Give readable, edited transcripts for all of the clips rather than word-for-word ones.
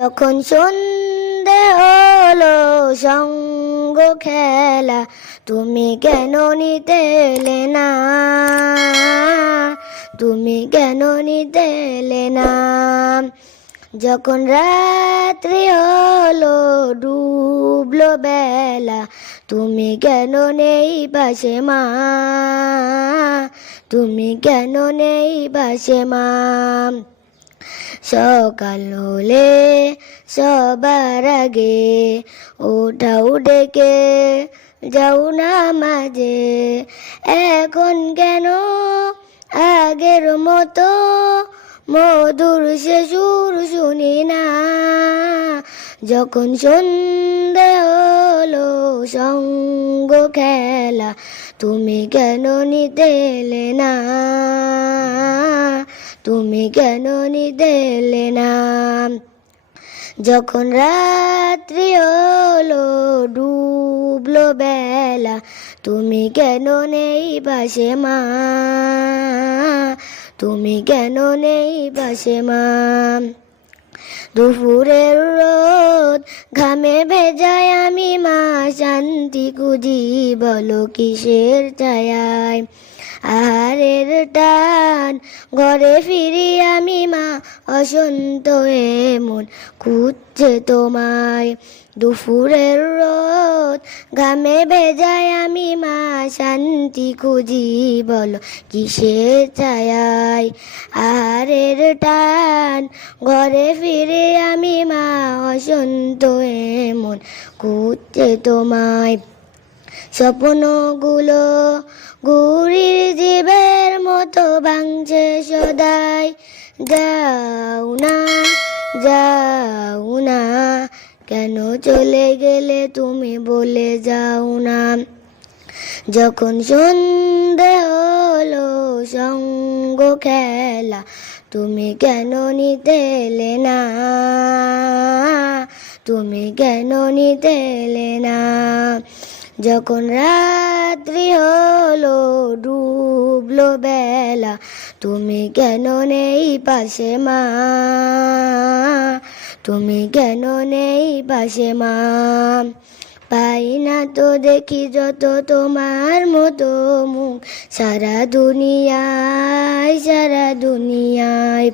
তখন সন্ধে হলো সঙ্গ খেলা, তুমি কেন নিতে এলে না, তুমি কেন নিতে এলে না। যখন রাত্রি হলো ডুবলো বেলা, তুমি কেন নেই পাশে মা, তুমি কেন নেই পাশে মা। সকাল হলে সবার আগে ওঠাও ডেকে যাও না মাঝে, এখন কেন আগের মতো মধুর সে সুর শুনি না। যখন সন্ধে হলো সঙ্গ খেলা, তুমি কেন নিতে এলে না, তুমি কেন নিতে এলে না। যখন রাত্রি হলো ডুবলো বেলা, তুমি কেন নেই পাশে মা, তুমি কেন নেই পাশে মা। দুপুরের রোদ ঘামে ভেজায় আমি মা, শান্তি খুঁজি বলো কিসের ছায়ায়। আহারের টান ঘরে ফিরি আমি মা, অসন্ত এমন খুঁজছে তোমায়। দুপুরের রোদ ঘামে ভেজায় আমি মা, শান্তি খুঁজি বলো কিসের ছায়ায়। আহারের টান ঘরে ফিরে আমি মা, অসন্ত এমন খুঁজছে তোমায়। স্বপ্নগুলো ঘুড়ির জীবের মতো ভাঙছে সদাই, যাও না যাও না, কেন চলে গেলে তুমি বলে যাও না। যখন সন্ধে হলো সঙ্গ খেলা, তুমি কেন নিতে এলে না, তুমি কেন নিতে এলে না। যখন রাত্রি হলো ডুবলো বেলা, তুমি কেন নেই পাশে মা, তুমি কেন নেই পাশে মা। পাই না তো দেখি যত তোমার মতো মুখ, সারা দুনিয়ায় সারা দুনিয়ায়।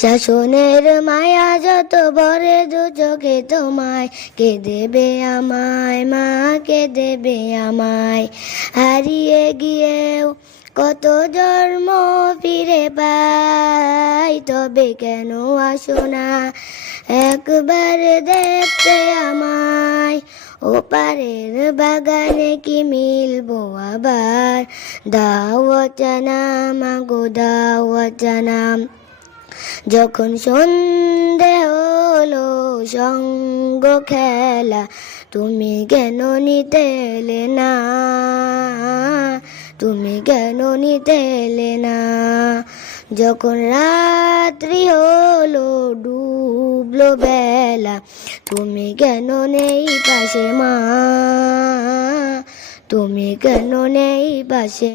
শাসনের মায়া যত ভরে দু চোখে তোমায়, কে দেবে আমায় মা, কে দেবে আমায়। হারিয়ে গিয়েও কত জন্ম ফিরে পাই, তবে কেন আসো না একবার দেখতে আমায়। ওপারের বাগানে কি মিলবো আবার, দাও অচেনা মাগো দাও অচেনা। যখন সন্ধে হলো সঙ্গ খেলা, তুমি কেন নিতে এলে না, তুমি কেন নিতে এলে না। যখন রাত্রি হলো ডুবলো বেলা, তুমি কেন নেই পাশে মা, তুমি কেন নেই পাশে।